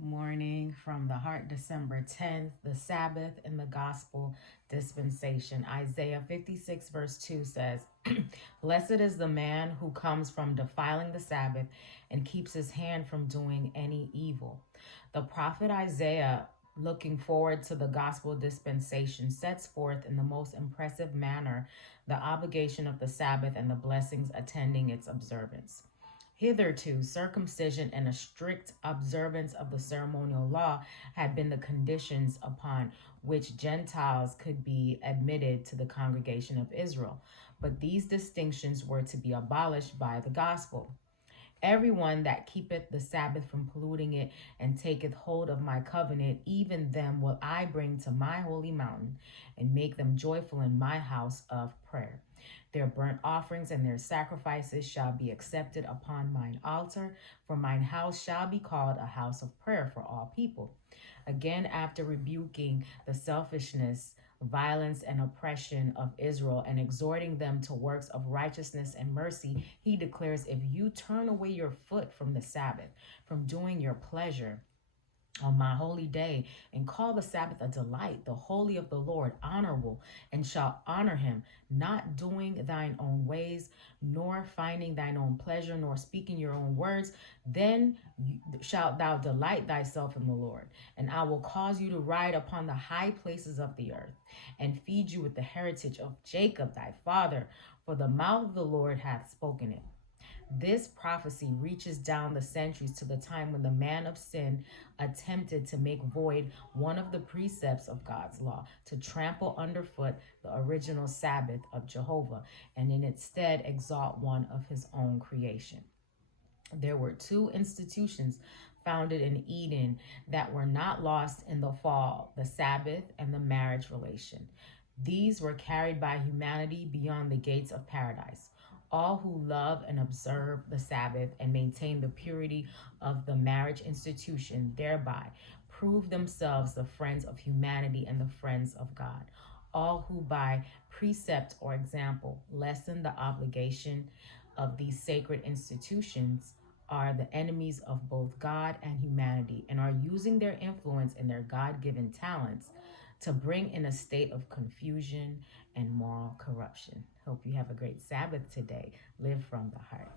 Morning from the heart, December 10th, the Sabbath in the Gospel Dispensation. Isaiah 56 verse 2 says, Blessed is the man who comes from defiling the Sabbath and keeps his hand from doing any evil. The prophet Isaiah, looking forward to the gospel dispensation, sets forth in the most impressive manner the obligation of the Sabbath and the blessings attending its observance. Hitherto, circumcision and a strict observance of the ceremonial law had been the conditions upon which Gentiles could be admitted to the congregation of Israel. But these distinctions were to be abolished by the gospel. Everyone that keepeth the Sabbath from polluting it and taketh hold of my covenant, even them will I bring to my holy mountain and make them joyful in my house of prayer. Their burnt offerings and their sacrifices shall be accepted upon mine altar, for mine house shall be called a house of prayer for all people. Again, after rebuking the selfishness, violence, and oppression of Israel and exhorting them to works of righteousness and mercy, he declares, if you turn away your foot from the Sabbath, from doing your pleasure on my holy day, and call the Sabbath a delight, the holy of the Lord honorable, and shall honor him, not doing thine own ways, nor finding thine own pleasure, nor speaking your own words, then shalt thou delight thyself in the Lord. And I will cause you to ride upon the high places of the earth, and feed you with the heritage of Jacob thy father, for the mouth of the Lord hath spoken it. This prophecy reaches down the centuries to the time when the man of sin attempted to make void one of the precepts of God's law, to trample underfoot the original Sabbath of Jehovah, and in its stead exalt one of his own creation. There were two institutions founded in Eden that were not lost in the fall, the Sabbath and the marriage relation. These were carried by humanity beyond the gates of paradise. All who love and observe the Sabbath and maintain the purity of the marriage institution thereby prove themselves the friends of humanity and the friends of God. All who by precept or example lessen the obligation of these sacred institutions are the enemies of both God and humanity and are using their influence and their God-given talents to bring in a state of confusion and moral corruption. Hope you have a great Sabbath today. Live from the heart.